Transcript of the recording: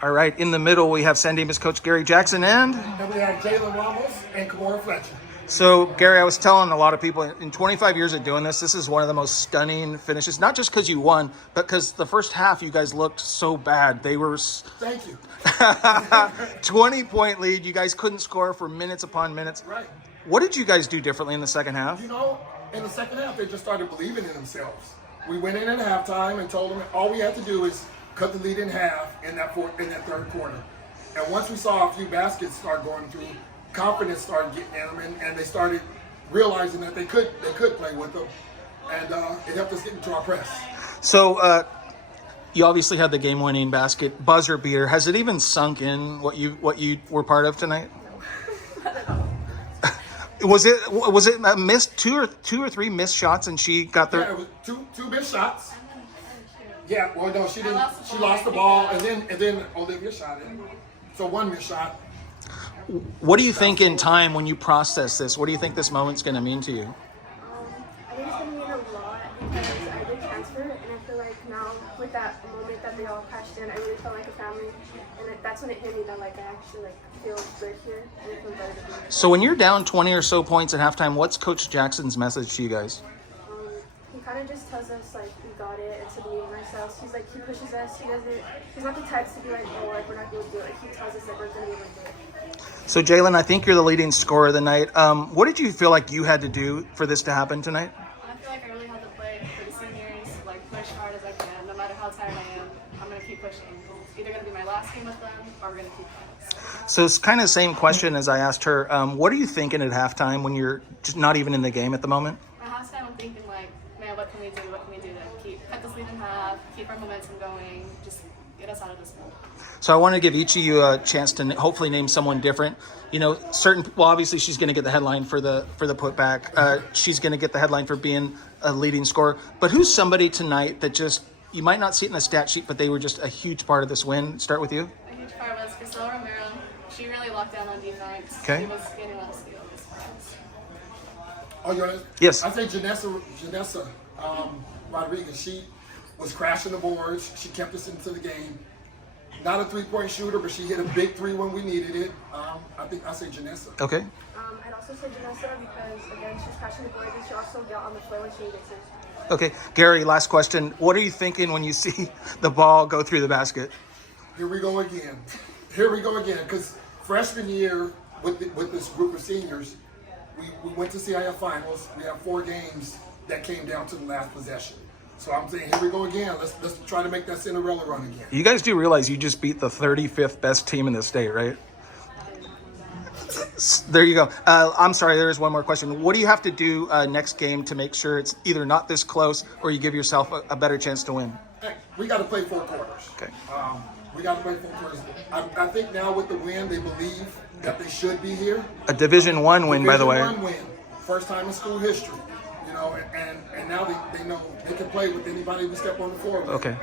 All right, in the middle, we have San Dimas coach Gary Jackson And we have Jaelyn Ramos and Kamora Fletcher. So, Gary, I was telling a lot of people, in 25 years of doing this is one of the most stunning finishes, not just because you won, but because the first half you guys looked so bad. They were... Thank you. 20-point lead. You guys couldn't score for minutes upon minutes. Right. What did you guys do differently in the second half? You know, in the second half, they just started believing in themselves. We went in at halftime and told them all we had to do is cut the lead in half in that third quarter. And once we saw a few baskets start going through, confidence started getting in them, and they started realizing that they could play with them, and it helped us get into our press. So you obviously had the game-winning basket, buzzer beater. Has it even sunk in what you were part of tonight? Was it a missed two or three missed shots, and she got the... Yeah, it was two missed shots. Yeah, well, no, she didn't. She lost the ball, and then Olivia shot it. So one missed shot. What do you think in time when you process this? What do you think this moment's going to mean to you? I think it's going to mean a lot because I did transfer, and I feel like now with that moment that they all cashed in, I really felt like a family, and that's when it hit me that like I actually feel good here and I feel better to be here. So when you're down 20 or so points at halftime, what's Coach Jackson's message to you guys? He kind of just tells us like we got it and to believe in ourselves. He's like he pushes us. He's not the type to be like, oh, like we're not going to do it. He tells us that we're going to be able to do it. So, Jaelyn, I think you're the leading scorer of the night. What did you feel like you had to do for this to happen tonight? I feel like I really had to play for the seniors, like push hard as I can. No matter how tired I am, I'm going to keep pushing. It's either going to be my last game with them or we're going to keep playing. So it's kind of the same question as I asked her. What are you thinking at halftime when you're just not even in the game at the moment? At halftime, I'm thinking like, man, what can we do? What can we do to cut this lead in half, keep our momentum going, just get us out of this hole. So I want to give each of you a chance to hopefully name someone different. You know, well, obviously she's going to get the headline for the putback. She's going to get the headline for being a leading scorer. But who's somebody tonight that just, you might not see it in the stat sheet, but they were just a huge part of this win? Start with you. A huge part was Priscilla Romero. She really locked down on defense. Okay. She was getting a lot of steals for us. Oh, you want to? Yes. I think Janessa Rodriguez. She was crashing the boards. She kept us into the game. Not a three-point shooter, but she hit a big three when we needed it. I say Janessa. Okay. I'd also say Janessa because again she's crashing the boards and she also got on the floor when she needed to. Okay. Gary, last question. What are you thinking when you see the ball go through the basket? Here we go again. Here we go again. Because freshman year with this group of seniors, we went to CIF finals. We have 4 games that came down to the last possession. So I'm saying, here we go again. Let's try to make that Cinderella run again. You guys do realize you just beat the 35th best team in the state, right? There you go. I'm sorry, there is one more question. What do you have to do next game to make sure it's either not this close or you give yourself a better chance to win? Hey, we got to play 4 quarters. Okay. We got to play 4 quarters. I think now with the win, they believe that they should be here. A Division I win, by the way. Division I win. First time in school history. You know, and now they know they can play with anybody we step on the floor with. Okay.